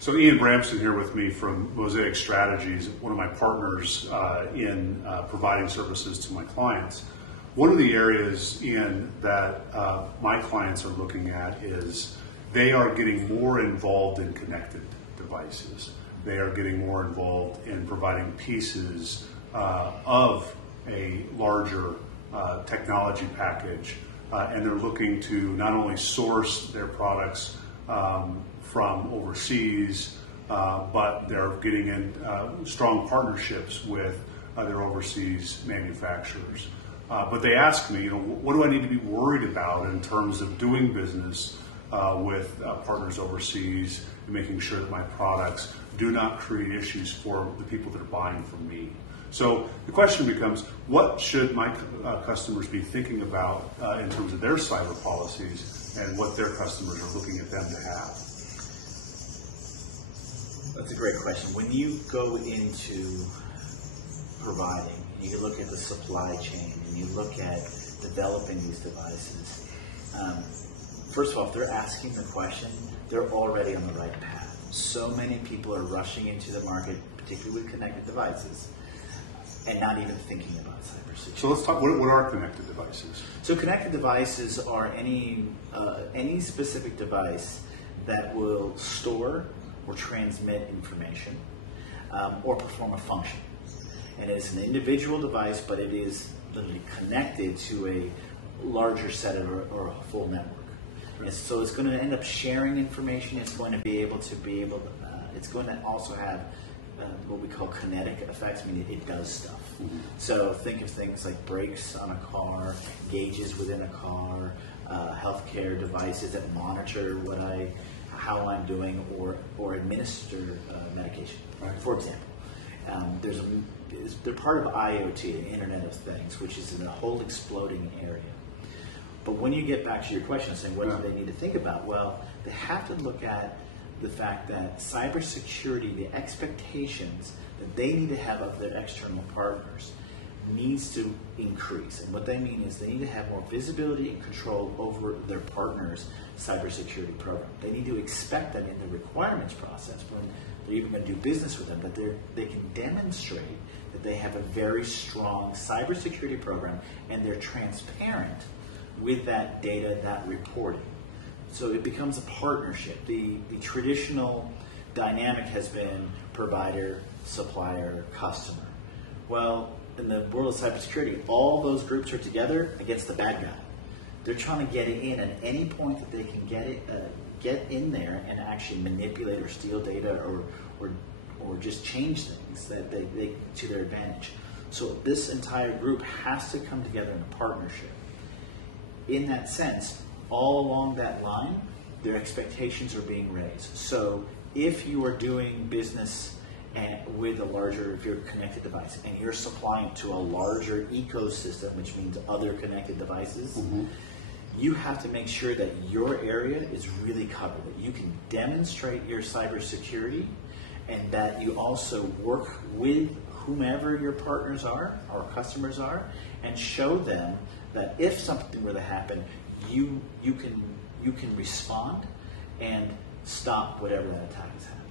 So Ian Bramson here with me from Mosaic Strategies, one of my partners in providing services to my clients. One of the areas, Ian, that my clients are looking at is they are getting more involved in connected devices. They are getting more involved in providing pieces of a larger technology package, and they're looking to not only source their products from overseas, but they're getting in strong partnerships with their overseas manufacturers. But they ask me, what do I need to be worried about in terms of doing business with partners overseas and making sure that my products do not create issues for the people that are buying from me? So the question becomes, what should my customers be thinking about in terms of their cyber policies and what their customers are looking at them to have? That's a great question. When you go into providing, you look at the supply chain and you look at developing these devices, first of all, if they're asking the question, they're already on the right path. So many people are rushing into the market, particularly with connected devices, and not even thinking about cybersecurity. So let's talk, what are connected devices? So connected devices are any specific device that will store or transmit information or perform a function. And it's an individual device, but it is literally connected to a larger set of or a full network. And so it's going to end up sharing information. It's going to be able to it's going to also have what we call kinetic effects, meaning it does stuff. Mm-hmm. So think of things like brakes on a car, gauges within a car, healthcare devices that monitor how I'm doing or administer medication, right, for example. They're part of IoT, the Internet of Things, which is in a whole exploding area. But when you get back to your question, saying what do they need to think about? Well, they have to look at the fact that cybersecurity, the expectations that they need to have of their external partners needs to increase. And what they mean is they need to have more visibility and control over their partners' cybersecurity program. They need to expect that in the requirements process when they're even going to do business with them, that they can demonstrate that they have a very strong cybersecurity program and they're transparent with that data, that reporting. So it becomes a partnership. The traditional dynamic has been provider, supplier, customer. Well, in the world of cybersecurity, all those groups are together against the bad guy. They're trying to get it in at any point that they can get in there and actually manipulate or steal data or just change things that they to their advantage. So this entire group has to come together in a partnership. In that sense, all along that line, their expectations are being raised. So if you are doing business with a larger, if you're a connected device, and you're supplying to a larger ecosystem, which means other connected devices, mm-hmm, you have to make sure that your area is really covered, that you can demonstrate your cybersecurity, and that you also work with whomever your partners are or customers are, and show them that if something were to happen, you can respond and stop whatever that attack is happening.